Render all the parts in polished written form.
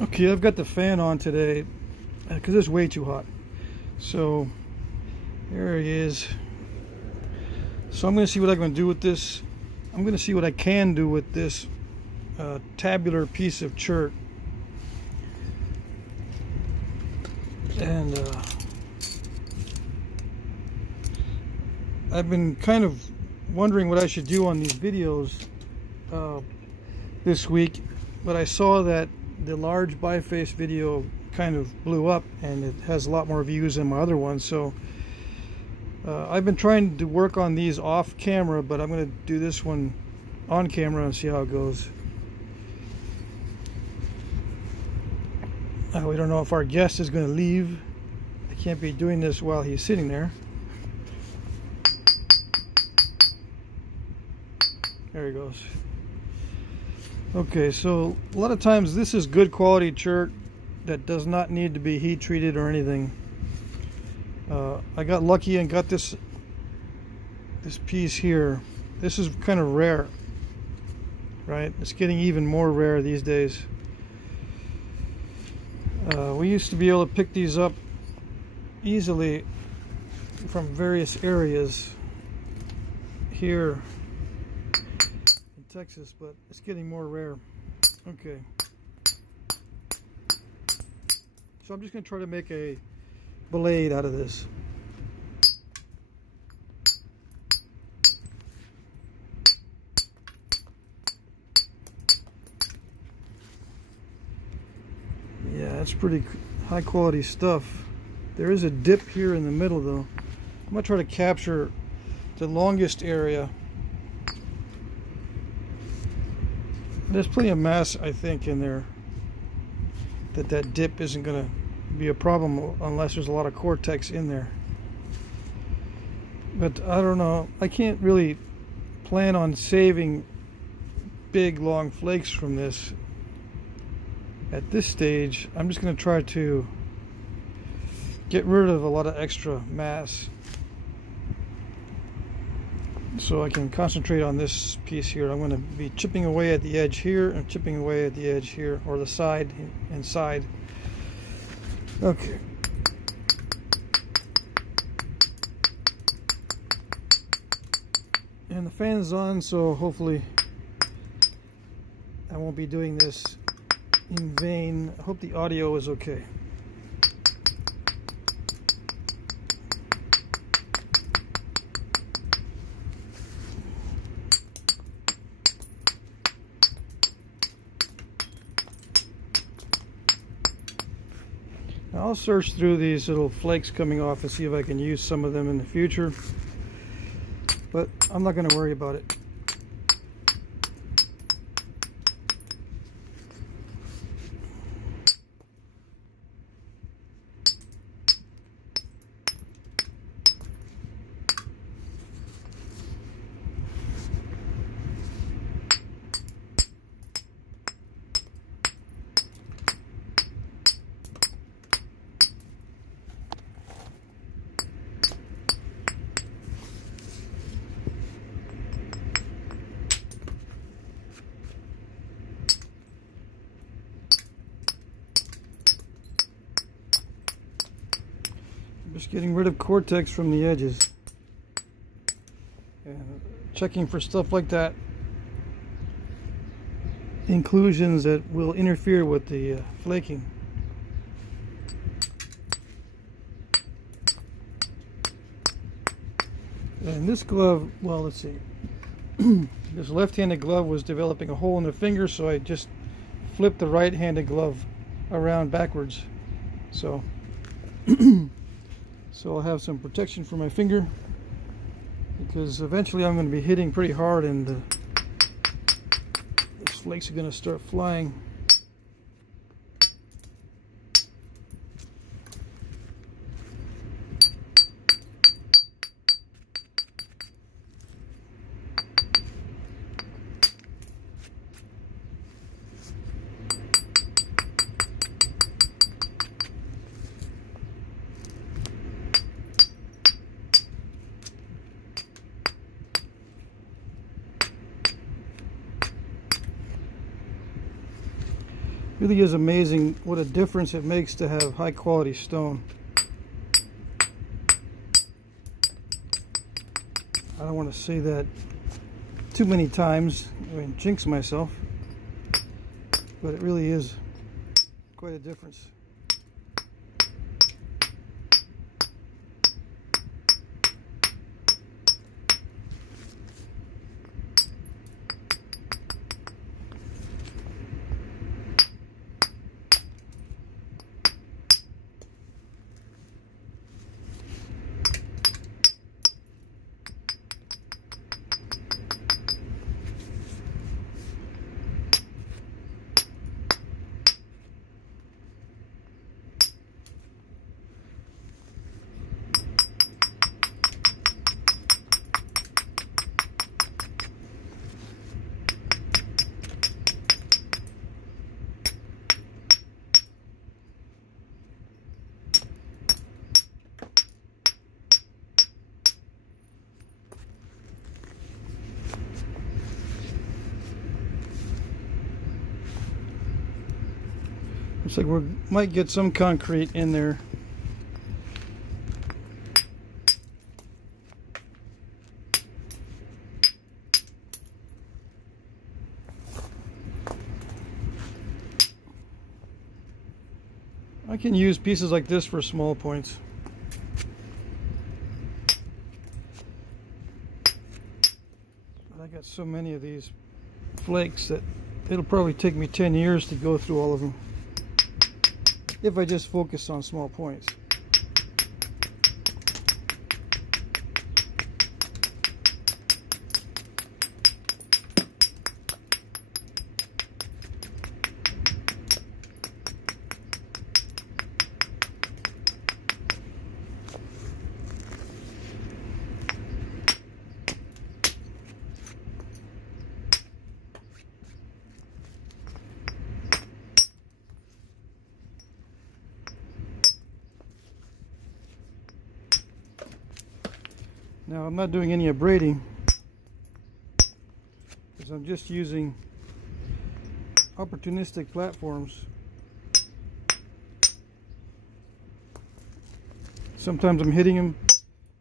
Okay, I've got the fan on today because it's way too hot. So there it is. So I'm going to see what I'm going to do with this. I'm going to see what I can do with this tabular piece of chert. And I've been kind of wondering what I should do on these videos this week, but I saw that the large Biface video kind of blew up and it has a lot more views than my other one. So I've been trying to work on these off camera, but I'm going to do this one on camera and see how it goes. We don't know if our guest is going to leave. I can't be doing this while he's sitting there. There he goes. Okay, so a lot of times this is good quality chert that does not need to be heat treated or anything. I got lucky and got this piece here. This is kind of rare, right? It's getting even more rare these days. We used to be able to pick these up easily from various areas here in Texas, but it's getting more rare. Okay, so I'm just going to try to make a blade out of this. Yeah, that's pretty high quality stuff. There is a dip here in the middle though. I'm going to try to capture the longest area. There's plenty of mass, I think, in there that dip isn't going to be a problem unless there's a lot of cortex in there. But I don't know, I can't really plan on saving big long flakes from this at this stage. I'm just going to try to get rid of a lot of extra mass so I can concentrate on this piece here. I'm going to be chipping away at the edge here and chipping away at the edge here, or the side and side. Okay. And the fan's on, so hopefully I won't be doing this in vain. I hope the audio is okay. I'll search through these little flakes coming off and see if I can use some of them in the future, but I'm not going to worry about it. Just getting rid of cortex from the edges and checking for stuff like that, inclusions that will interfere with the flaking. And this glove, well, let's see, this left-handed glove was developing a hole in the finger, so I just flipped the right-handed glove around backwards, so so I'll have some protection for my finger, because eventually I'm going to be hitting pretty hard and the flakes are going to start flying. Really is amazing what a difference it makes to have high quality stone. I don't want to say that too many times, jinx myself, but it really is quite a difference. Looks like we might get some concrete in there. I can use pieces like this for small points. But I got so many of these flakes that it'll probably take me 10 years to go through all of them, if I just focus on small points. Now I'm not doing any abrading, because I'm just using opportunistic platforms. Sometimes I'm hitting them,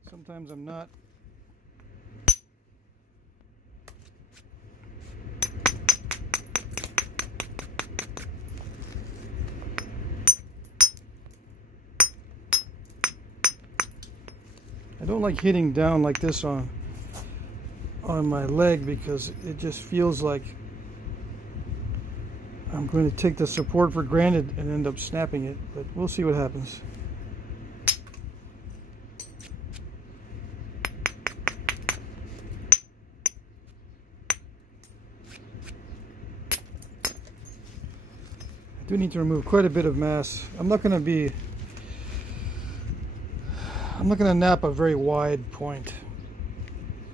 sometimes I'm not. I don't like hitting down like this on my leg, because it just feels like I'm going to take the support for granted and end up snapping it, but we'll see what happens. I do need to remove quite a bit of mass. I'm not going to nap a very wide point.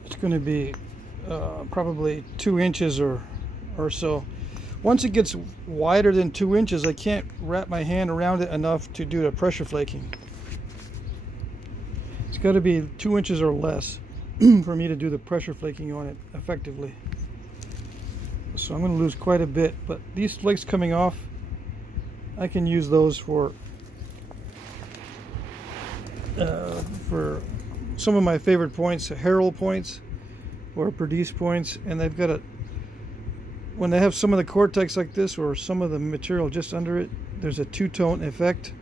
It's going to be probably 2 inches or so. Once it gets wider than 2 inches, I can't wrap my hand around it enough to do the pressure flaking. It's got to be 2 inches or less for me to do the pressure flaking on it effectively. So I'm going to lose quite a bit, but these flakes coming off, I can use those for some of my favorite points, herald points or Perdice points, and they've got when they have some of the cortex like this or some of the material just under it, there's a two-tone effect,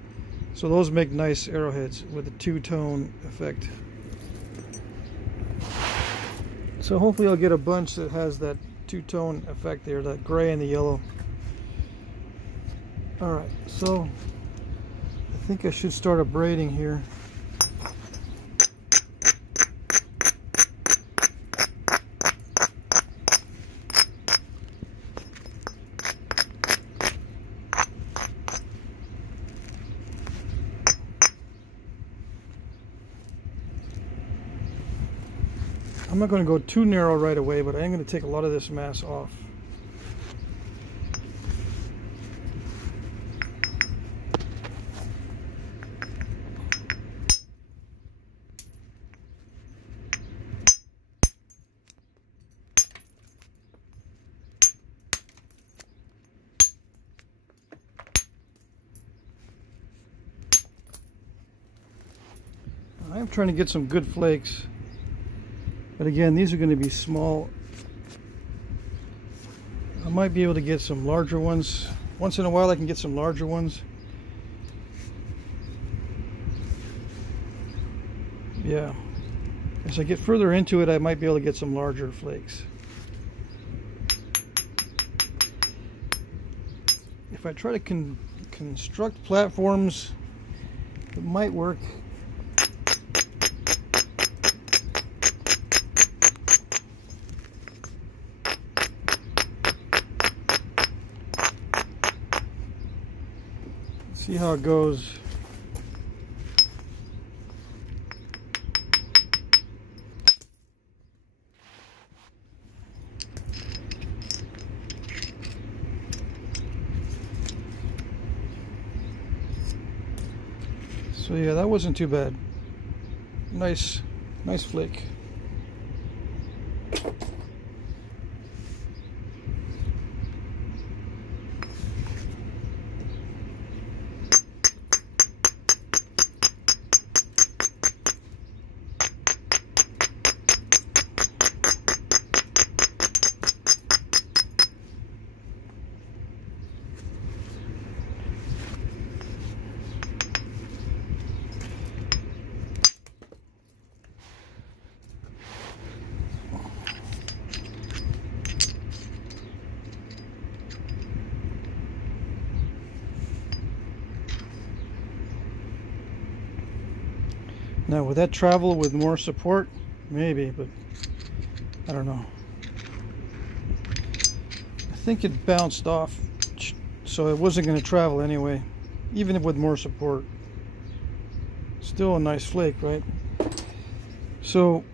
so those make nice arrowheads with a two-tone effect. So hopefully I'll get a bunch that has that two-tone effect there, that gray and the yellow. Alright, so I think I should start abrading here. I'm not going to go too narrow right away, but I am going to take a lot of this mass off. I am trying to get some good flakes, but again, these are going to be small. I might be able to get some larger ones. Once in a while I can get some larger ones. Yeah, as I get further into it, I might be able to get some larger flakes. If I try to construct platforms, it might work. Let's see how it goes. So yeah, that wasn't too bad. Nice flake. Now, would that travel with more support? Maybe, but I don't know. I think it bounced off, so it wasn't going to travel anyway, even with more support. Still a nice flake, right? So,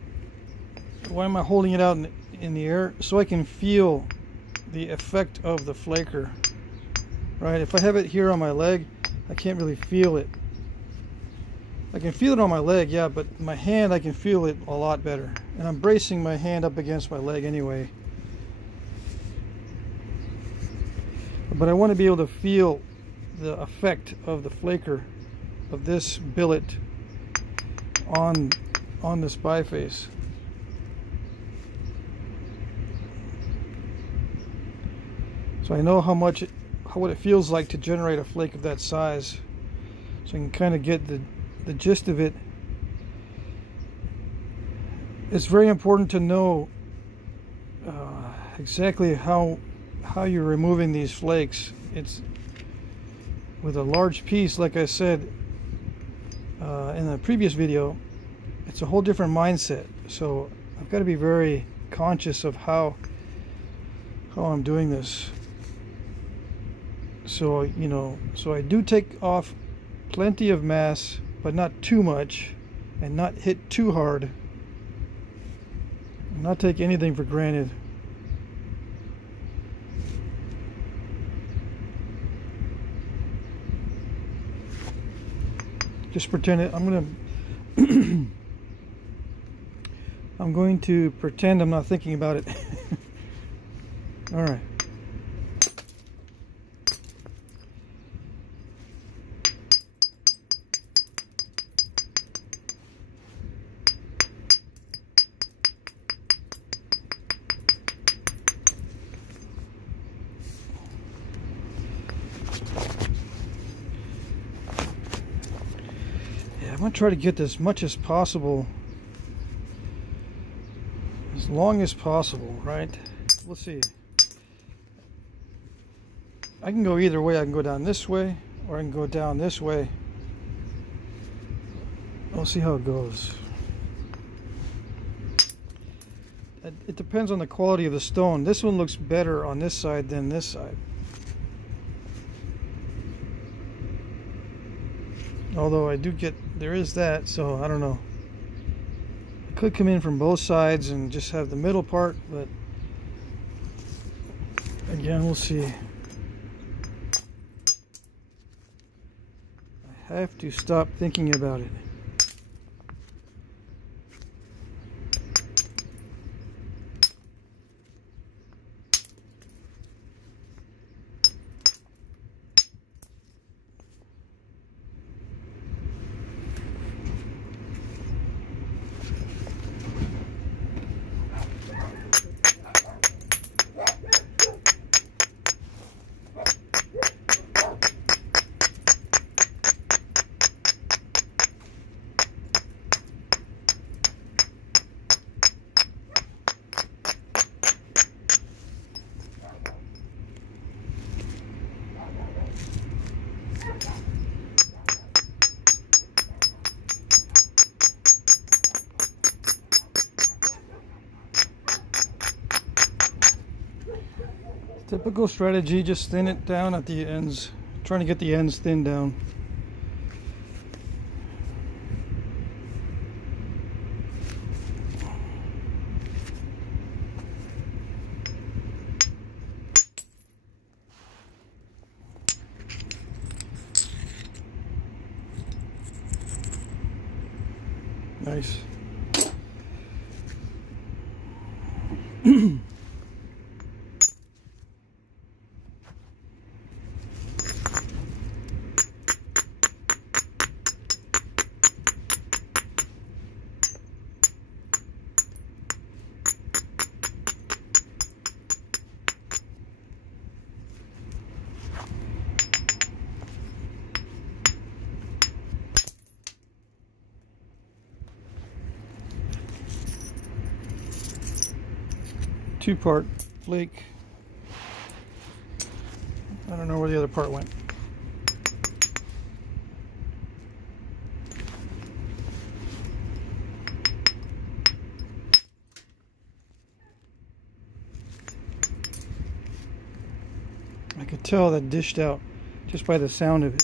why am I holding it out in the air? So I can feel the effect of the flaker, right? If I have it here on my leg, I can't really feel it. I can feel it on my leg, yeah, but my hand, I can feel it a lot better. And I'm bracing my hand up against my leg anyway. But I want to be able to feel the effect of the flaker of this billet on this biface. So I know what it feels like to generate a flake of that size. So I can kind of get the gist of it. It's very important to know exactly how you're removing these flakes. It's with a large piece, like I said in the previous video, it's a whole different mindset. So I've got to be very conscious of how I'm doing this. So so I do take off plenty of mass, but not too much, and not hit too hard, and not take anything for granted. Just pretend it. I'm going to pretend I'm not thinking about it. All right. I'm going to try to get as much as possible, as long as possible, right? Let's see. I can go either way. I can go down this way, or I can go down this way. We'll see how it goes. It depends on the quality of the stone. This one looks better on this side than this side. Although there is that, so I don't know. It could come in from both sides and just have the middle part, but again, we'll see. I have to stop thinking about it. Typical strategy, just thin it down at the ends. Trying to get the ends thinned down. Nice. Two-part flake. I don't know where the other part went. I could tell that dished out just by the sound of it.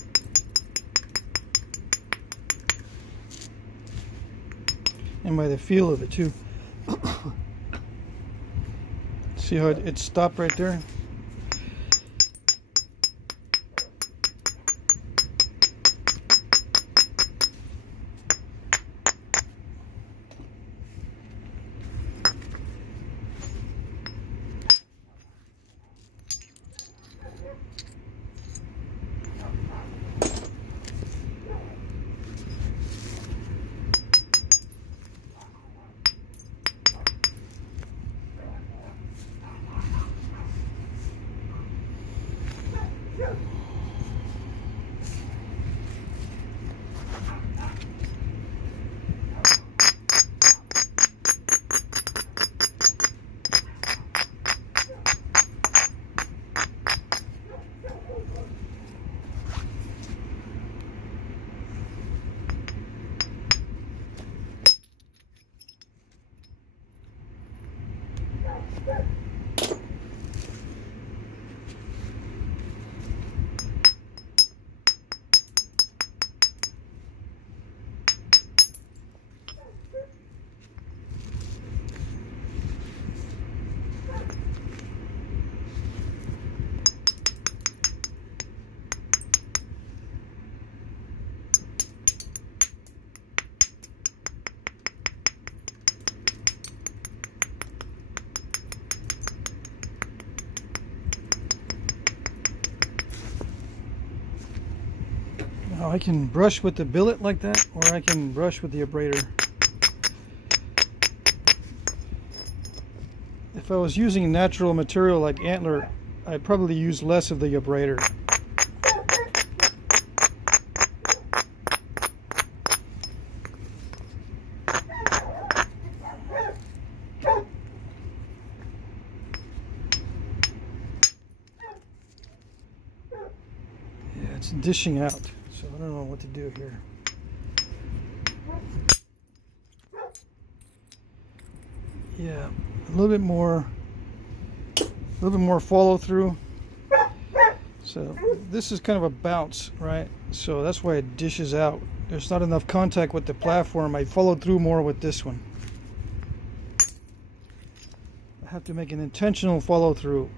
And by the feel of it too. See how it stopped right there? Now I can brush with the billet like that, or I can brush with the abrader. If I was using natural material like antler, I'd probably use less of the abrader. Yeah, it's dishing out, so I don't know what to do here. Yeah, a little bit more follow through. So this is kind of a bounce, right? So that's why it dishes out. There's not enough contact with the platform. I followed through more with this one. I have to make an intentional follow through.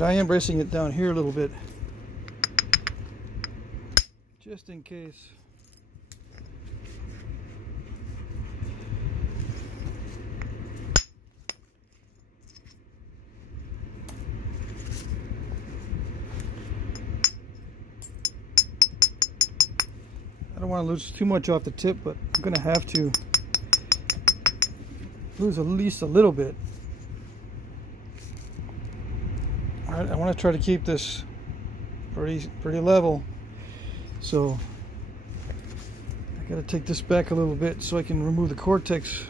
I am bracing it down here a little bit, just in case. I don't want to lose too much off the tip, but I'm going to have to lose at least a little bit. I want to try to keep this pretty level, so I got to take this back a little bit so I can remove the cortex.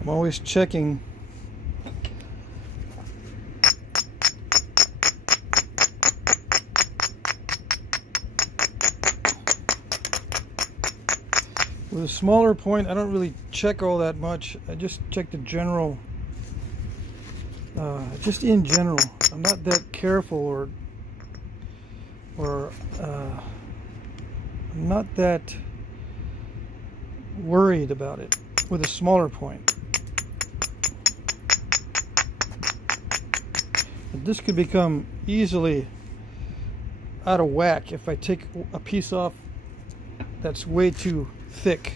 I'm always checking with a smaller point. I don't really check all that much. I just check the general, just in general. I'm not that careful, or I'm not that worried about it with a smaller point. But this could become easily out of whack if I take a piece off that's way too thick.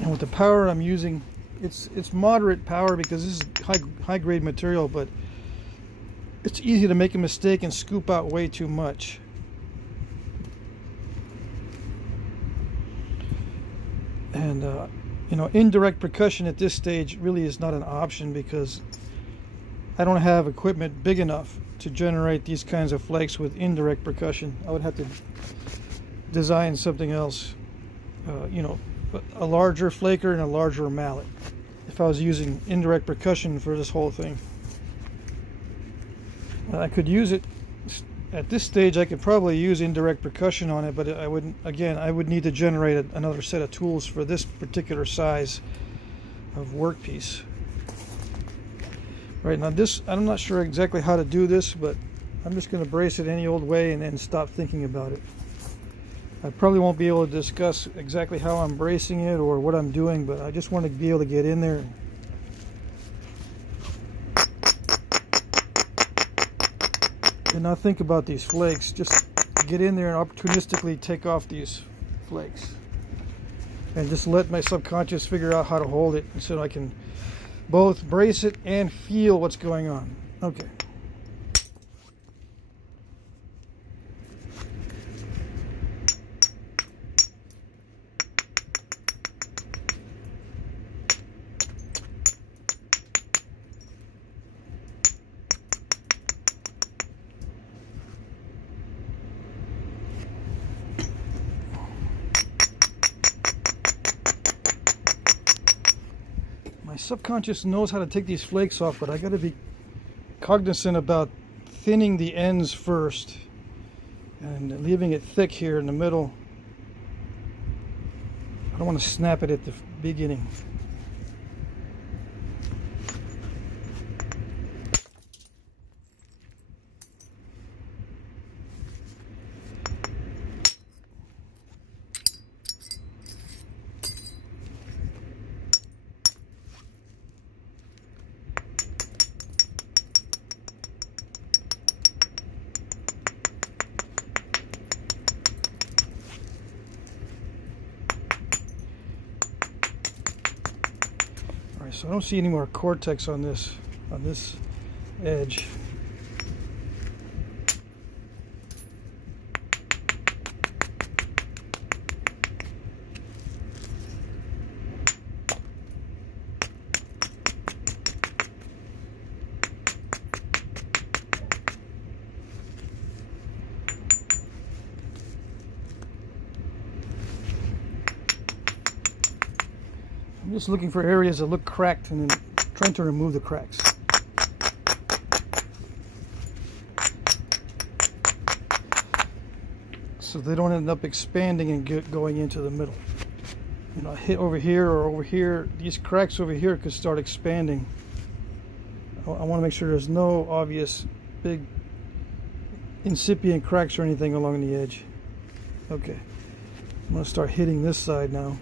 And with the power I'm using, it's moderate power because this is high grade material, but it's easy to make a mistake and scoop out way too much. And you know, indirect percussion at this stage really is not an option because I don't have equipment big enough to generate these kinds of flakes with indirect percussion. I would have to design something else, you know, a larger flaker and a larger mallet if I was using indirect percussion for this whole thing. I could use it at this stage. I could probably use indirect percussion on it, but I wouldn't. Again, I would need to generate another set of tools for this particular size of workpiece. Right now, this, I'm not sure exactly how to do this, but I'm just going to brace it any old way and then stop thinking about it. I probably won't be able to discuss exactly how I'm bracing it or what I'm doing, but I just want to be able to get in there and not think about these flakes. Just get in there and opportunistically take off these flakes and just let my subconscious figure out how to hold it so I can both brace it and feel what's going on. Okay. My subconscious knows how to take these flakes off, but I got to be cognizant about thinning the ends first and leaving it thick here in the middle. I don't want to snap it at the beginning. So I don't see any more cortex on this edge. I'm just looking for areas that look cracked and then trying to remove the cracks. So they don't end up expanding and going into the middle. You know, hit over here or over here, these cracks over here could start expanding. I want to make sure there's no obvious big incipient cracks or anything along the edge. Okay, I'm going to start hitting this side now.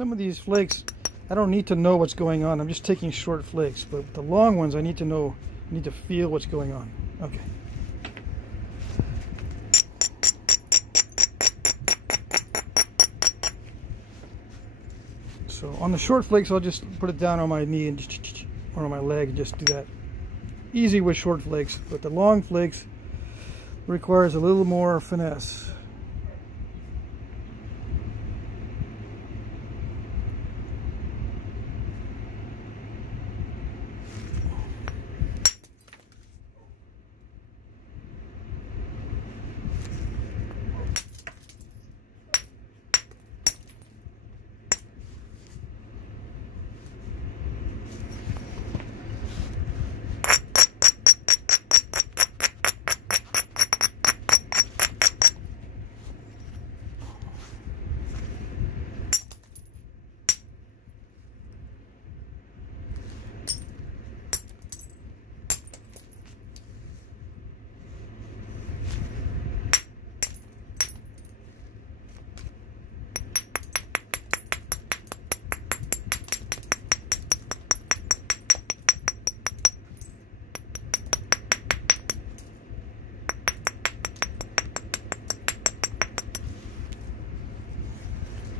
some of these flakes, I don't need to know what's going on. I'm just taking short flakes, but the long ones I need to know, I need to feel what's going on. Okay. So on the short flakes, I'll just put it down on my knee and just, or on my leg, and just do that. Easy with short flakes, but the long flakes requires a little more finesse.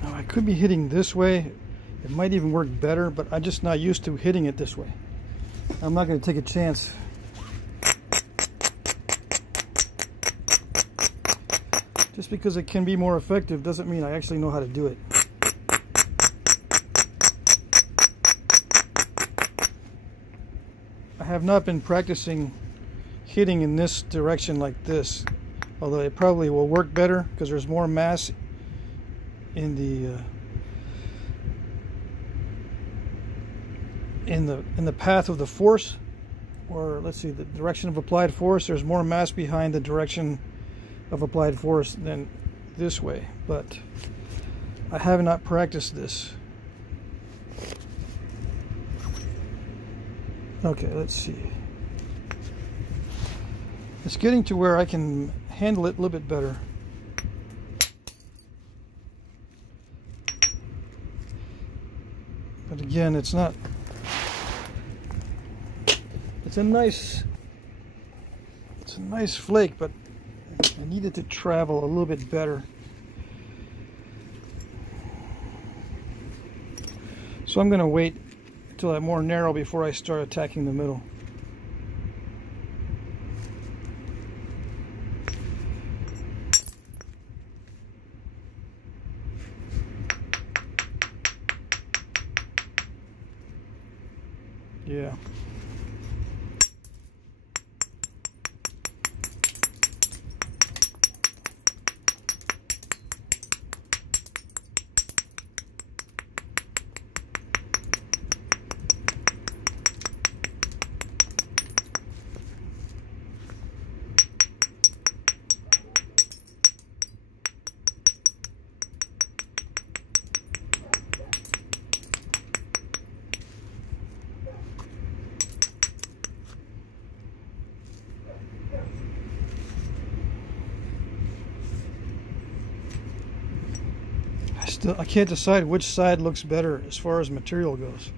I could be hitting this way. It might even work better, but I'm just not used to hitting it this way. I'm not going to take a chance. Just because it can be more effective doesn't mean I actually know how to do it. I have not been practicing hitting in this direction like this, although it probably will work better because there's more mass in the path of the force, or let's see, the direction of applied force. There's more mass behind the direction of applied force than this way, but I have not practiced this. Okay, let's see. It's getting to where I can handle it a little bit better. But again, it's not, it's a nice flake, but I need it to travel a little bit better. So I'm going to wait until I'm more narrow before I start attacking the middle. Yeah. I can't decide which side looks better as far as material goes,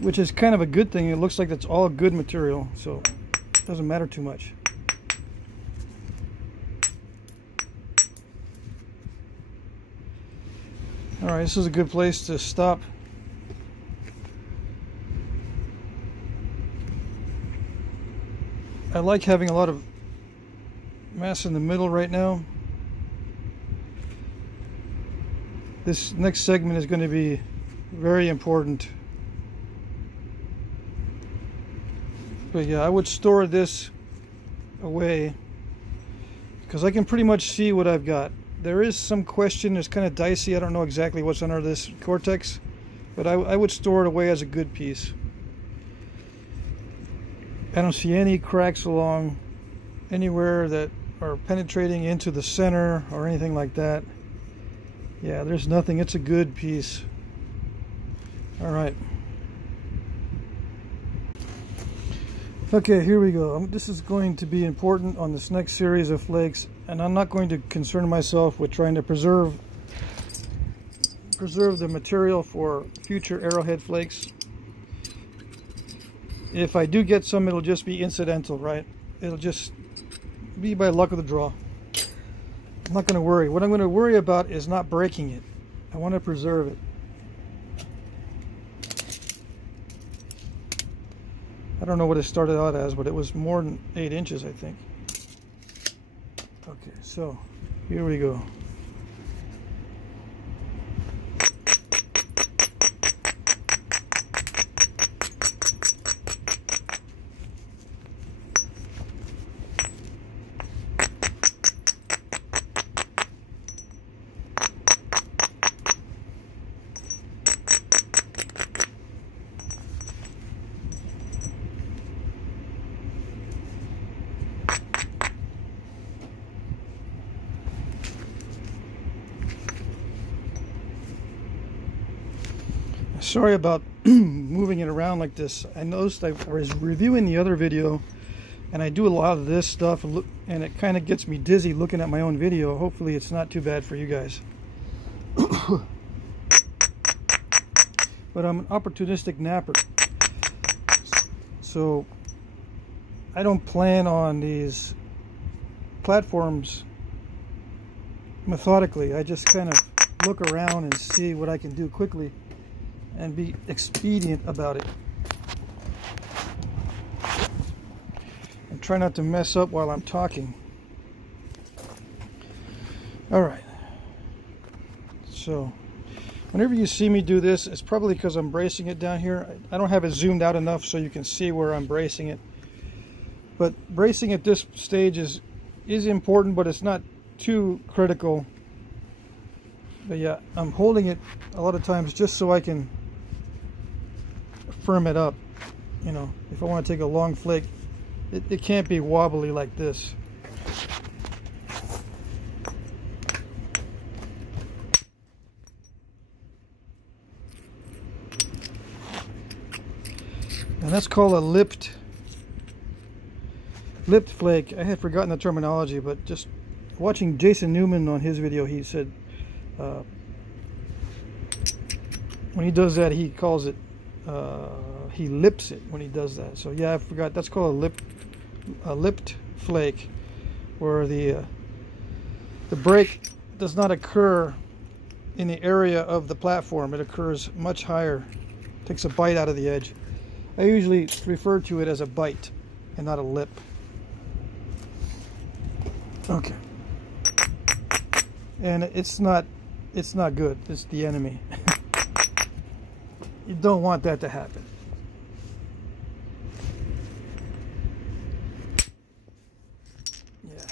which is kind of a good thing. It looks like it's all good material, so it doesn't matter too much. Alright, this is a good place to stop. I like having a lot of mass in the middle right now. This next segment is going to be very important. But yeah, I would store this away because I can pretty much see what I've got. There is some question, it's kind of dicey, I don't know exactly what's under this cortex, but I would store it away as a good piece. I don't see any cracks along anywhere that are penetrating into the center or anything like that. Yeah, there's nothing. It's a good piece. All right. Okay, here we go. This is going to be important on this next series of flakes, and I'm not going to concern myself with trying to preserve preserve the material for future arrowhead flakes. If I do get some, it'll just be incidental, right? It'll just be by luck of the draw. I'm not going to worry. What I'm going to worry about is not breaking it. I want to preserve it. I don't know what it started out as, but it was more than 8 inches, I think. Okay, so here we go. Sorry about moving it around like this. I noticed I was reviewing the other video, and I do a lot of this stuff, and it kind of gets me dizzy looking at my own video. Hopefully it's not too bad for you guys. But I'm an opportunistic napper, so I don't plan on these platforms methodically. I just kind of look around and see what I can do quickly and be expedient about it. And try not to mess up while I'm talking. Alright. So, whenever you see me do this, it's probably because I'm bracing it down here. I don't have it zoomed out enough so you can see where I'm bracing it. But bracing at this stage is important, but it's not too critical. But yeah, I'm holding it a lot of times just so I can firm it up. You know, if I want to take a long flake, it can't be wobbly like this. And that's called a lipped flake. I had forgotten the terminology, but just watching Jason Newman on his video, he said when he does that, he calls it he lips it when he does that. So yeah, I forgot. That's called a lipped flake, where the break does not occur in the area of the platform. It occurs much higher. Takes a bite out of the edge. I usually refer to it as a bite and not a lip. Okay. And it's not good. It's the enemy. You don't want that to happen. Yeah,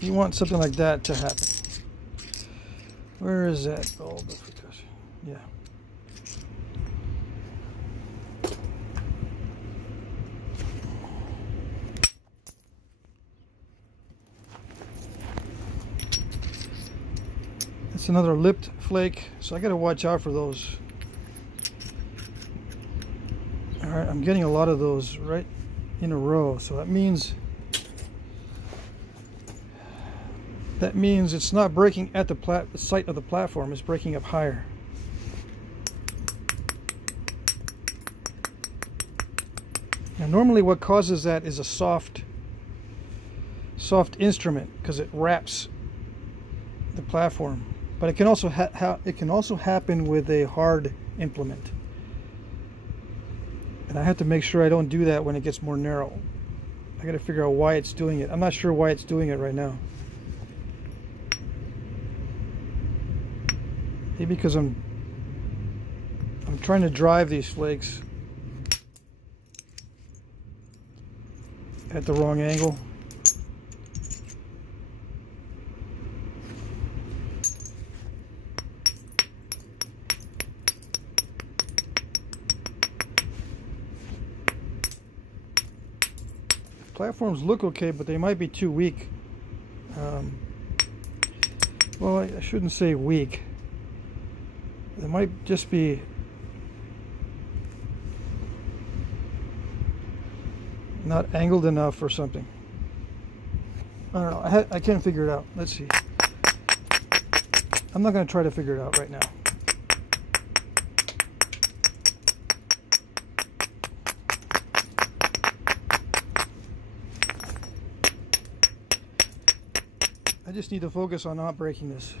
you want something like that to happen. Where is that bulb of percussion? Yeah. It's another lipped flake, so I got to watch out for those. Alright, I'm getting a lot of those right in a row, so that means it's not breaking at the site of the platform, it's breaking up higher. Now normally what causes that is a soft instrument, because it wraps the platform. But it can also happen with a hard implement. And I have to make sure I don't do that when it gets more narrow. I got to figure out why it's doing it. I'm not sure why it's doing it right now. Maybe because I'm trying to drive these flakes at the wrong angle. Platforms look okay, but they might be too weak. Well, I shouldn't say weak. They might just be not angled enough or something. I don't know. I can't figure it out. Let's see. I'm not going to try to figure it out right now. I just need to focus on not breaking this.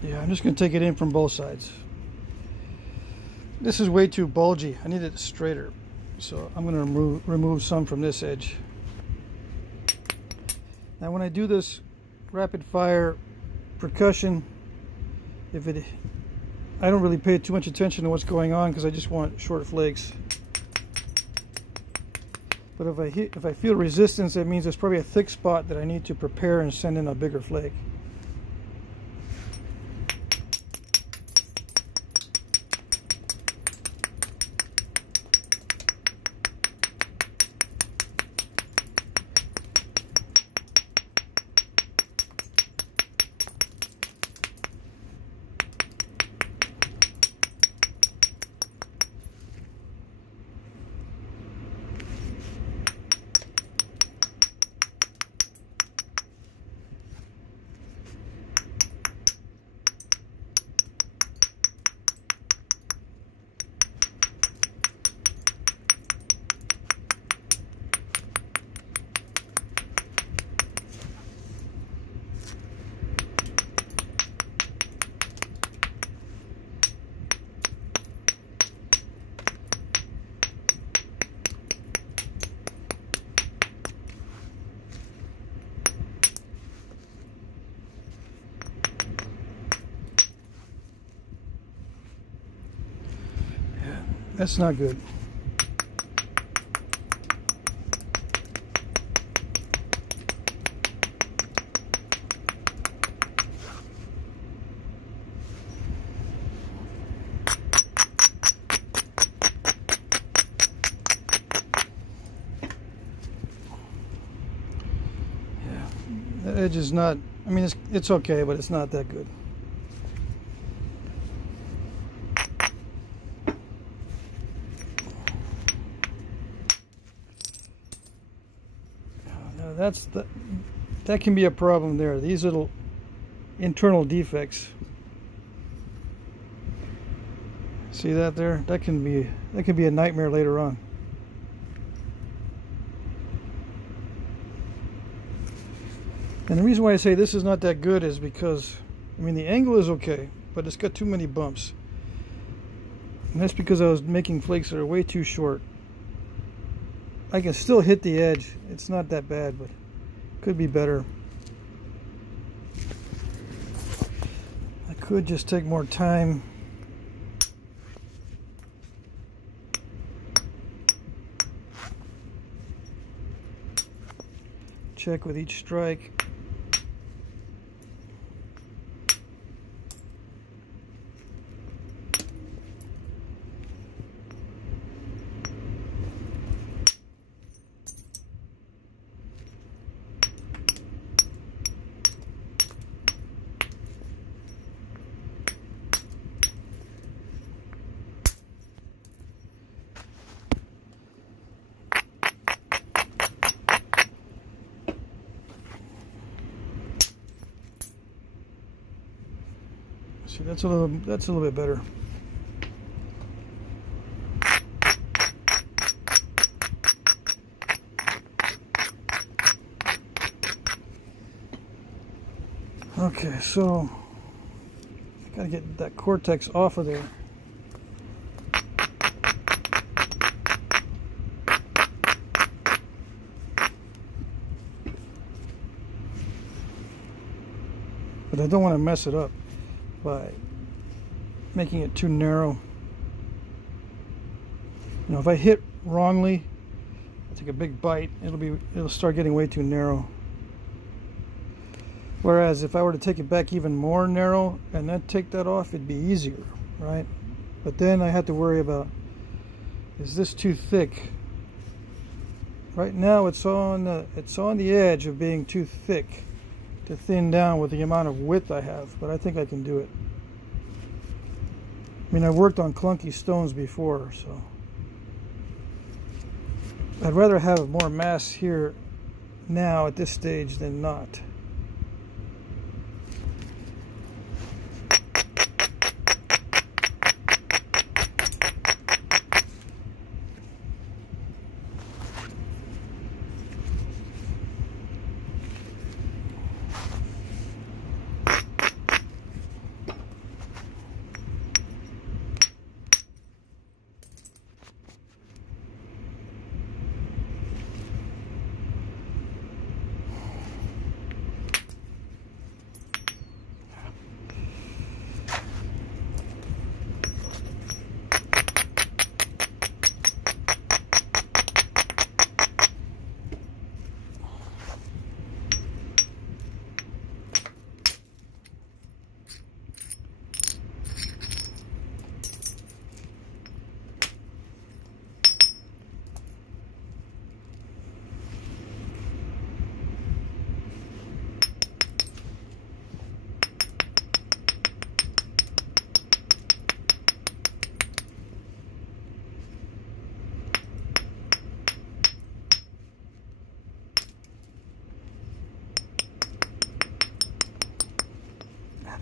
Yeah, I'm just going to take it in from both sides. This is way too bulgy. I need it straighter. So I'm going to remove some from this edge. Now when I do this rapid fire percussion, I don't really pay too much attention to what's going on because I just want short flakes. But if I feel resistance, that means there's probably a thick spot that I need to prepare and send in a bigger flake. That's not good. That edge is not, I mean, it's okay, but it's not that good. Now that can be a problem there. These little internal defects. See that there? That can be a nightmare later on. And the reason why I say this is not that good is because, I mean, the angle is okay, but it's got too many bumps. And that's because I was making flakes that are way too short. I can still hit the edge. It's not that bad, but could be better. I could just take more time. Check with each strike. See, that's a little bit better. Okay, so I gotta get that cortex off of there. But I don't want to mess it up by making it too narrow. You know, if I hit wrongly, I take a big bite, it'll start getting way too narrow. Whereas if I were to take it back even more narrow and then take that off, it'd be easier, right? But then I have to worry about, is this too thick? Right now it's on the edge of being too thick to thin down with the amount of width I have, but I think I can do it. I mean, I've worked on clunky stones before, so I'd rather have more mass here now at this stage than not.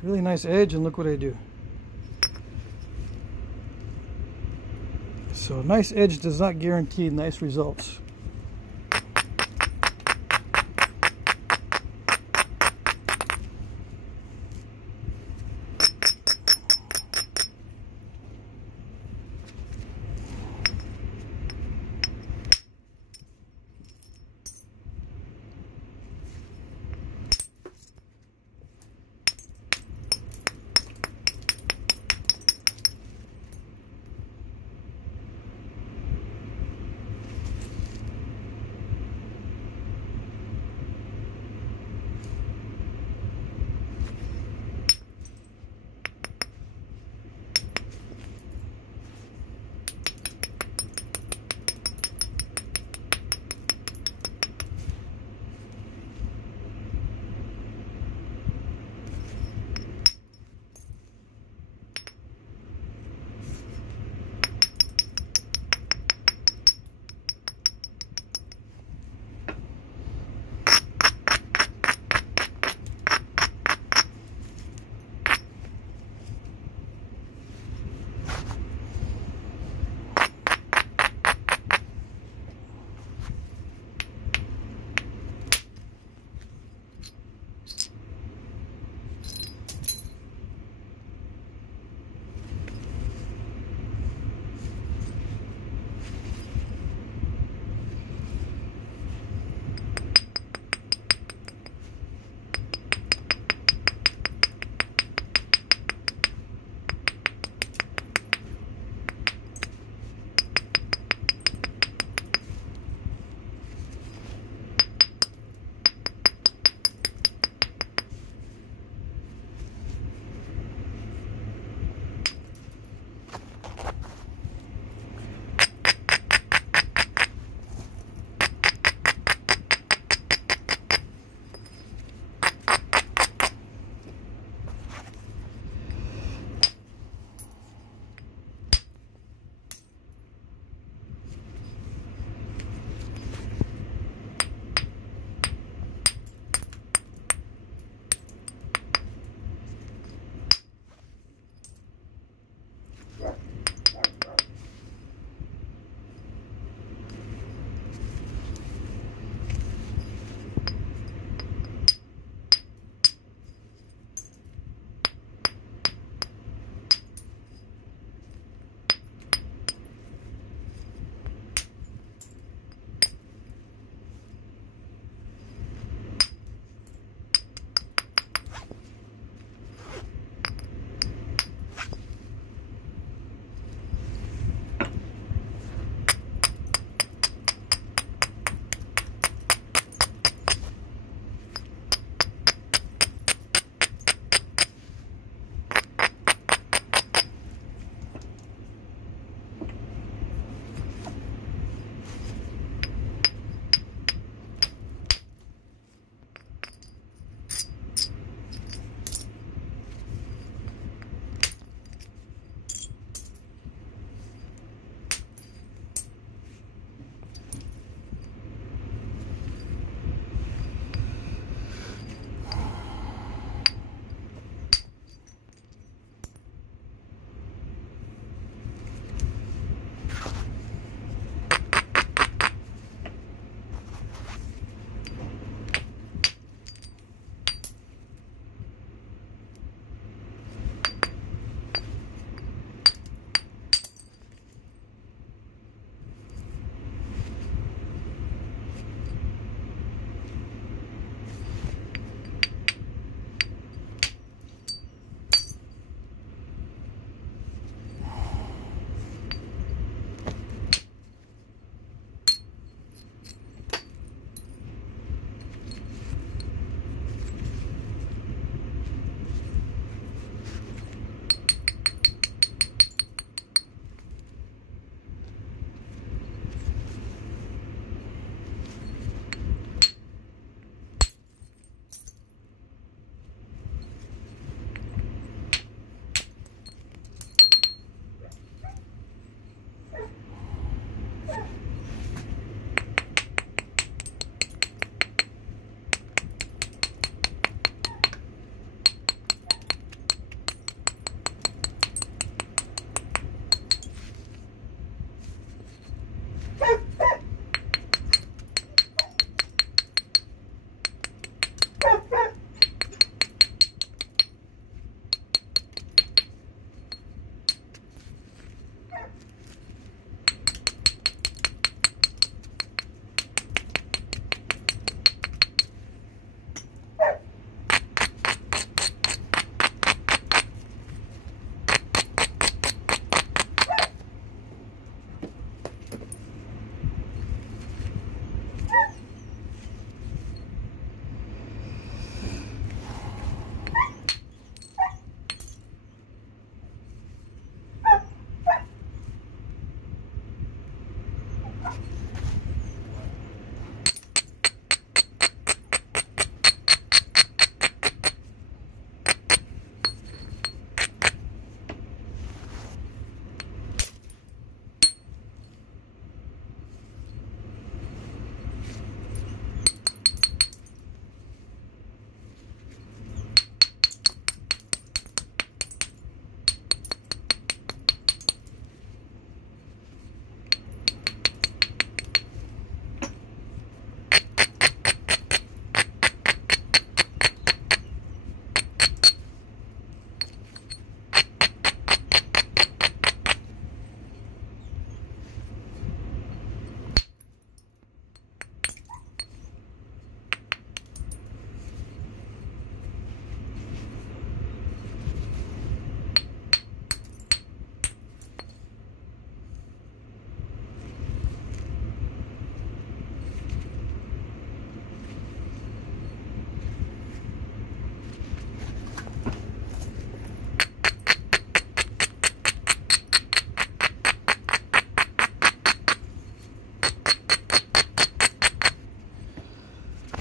Really nice edge, and look what I do. So nice edge does not guarantee nice results.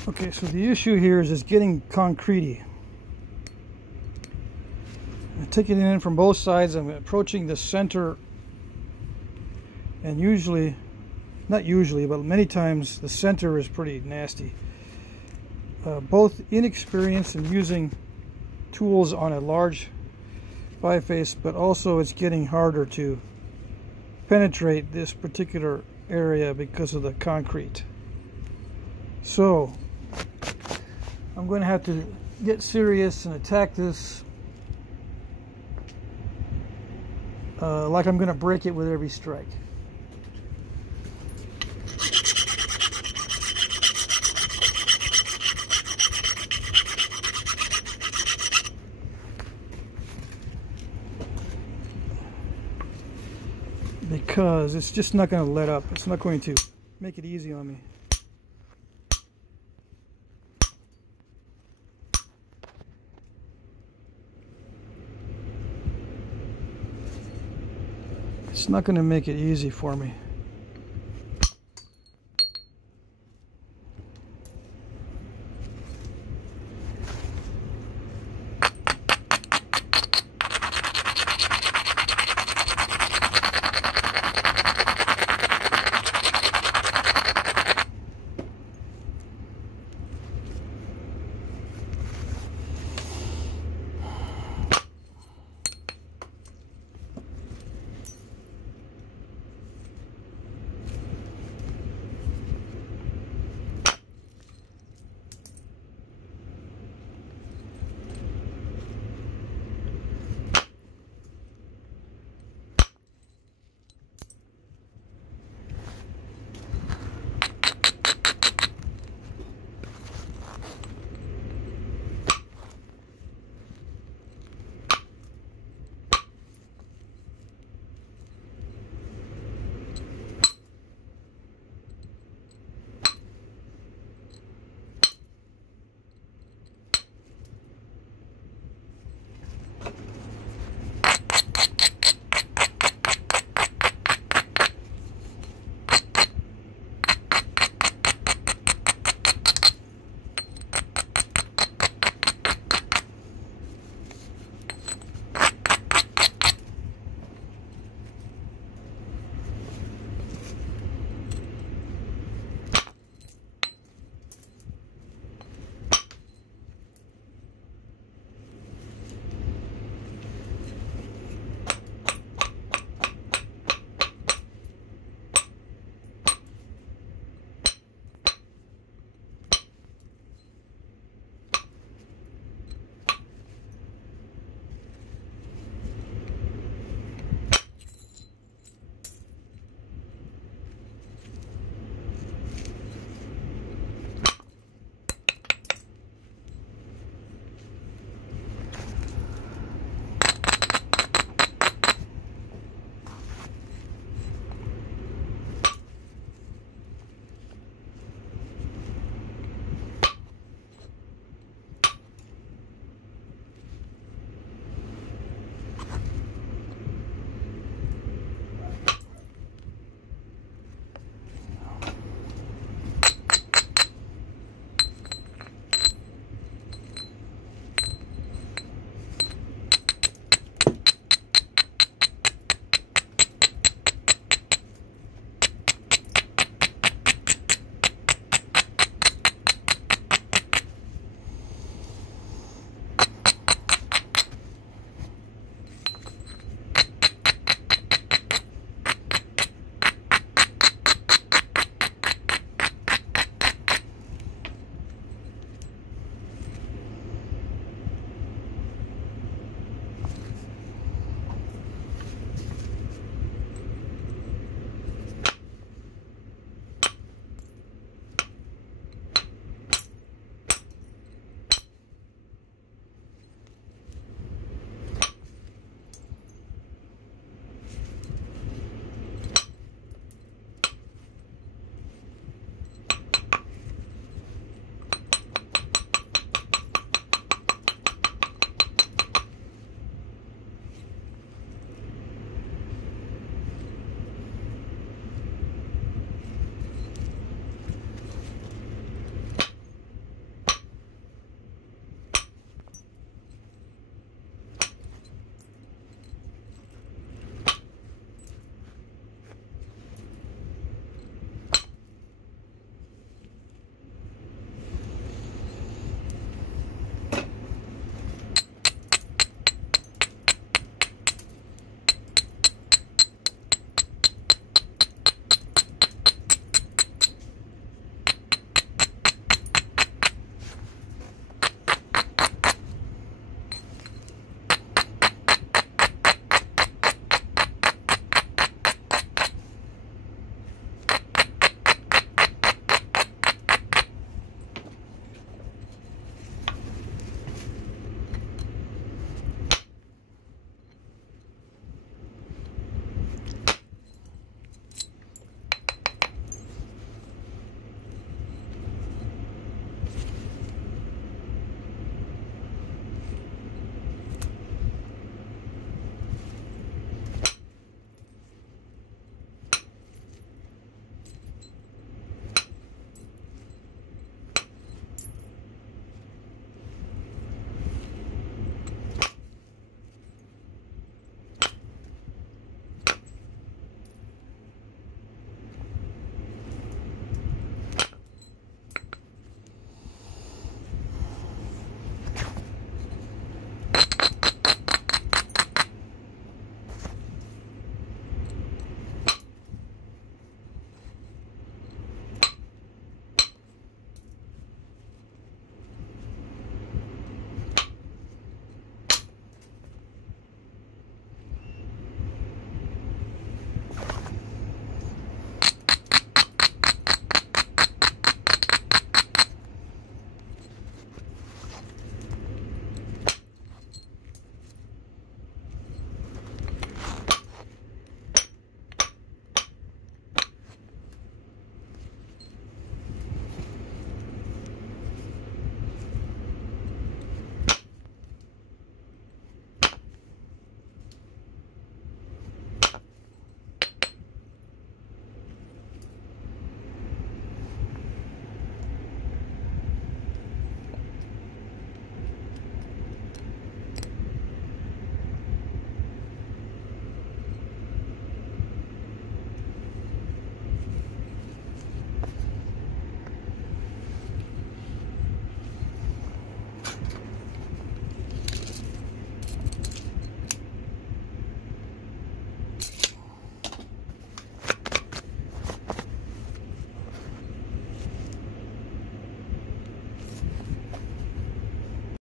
Okay, so the issue here is it's getting concretey. I'm taking it in from both sides. I'm approaching the center, and usually, not usually, but many times the center is pretty nasty. Both inexperienced in using tools on a large biface, but also it's getting harder to penetrate this particular area because of the concrete. So I'm going to have to get serious and attack this like I'm going to break it with every strike. Because it's just not going to let up. It's not going to make it easy on me. It's not going to make it easy for me.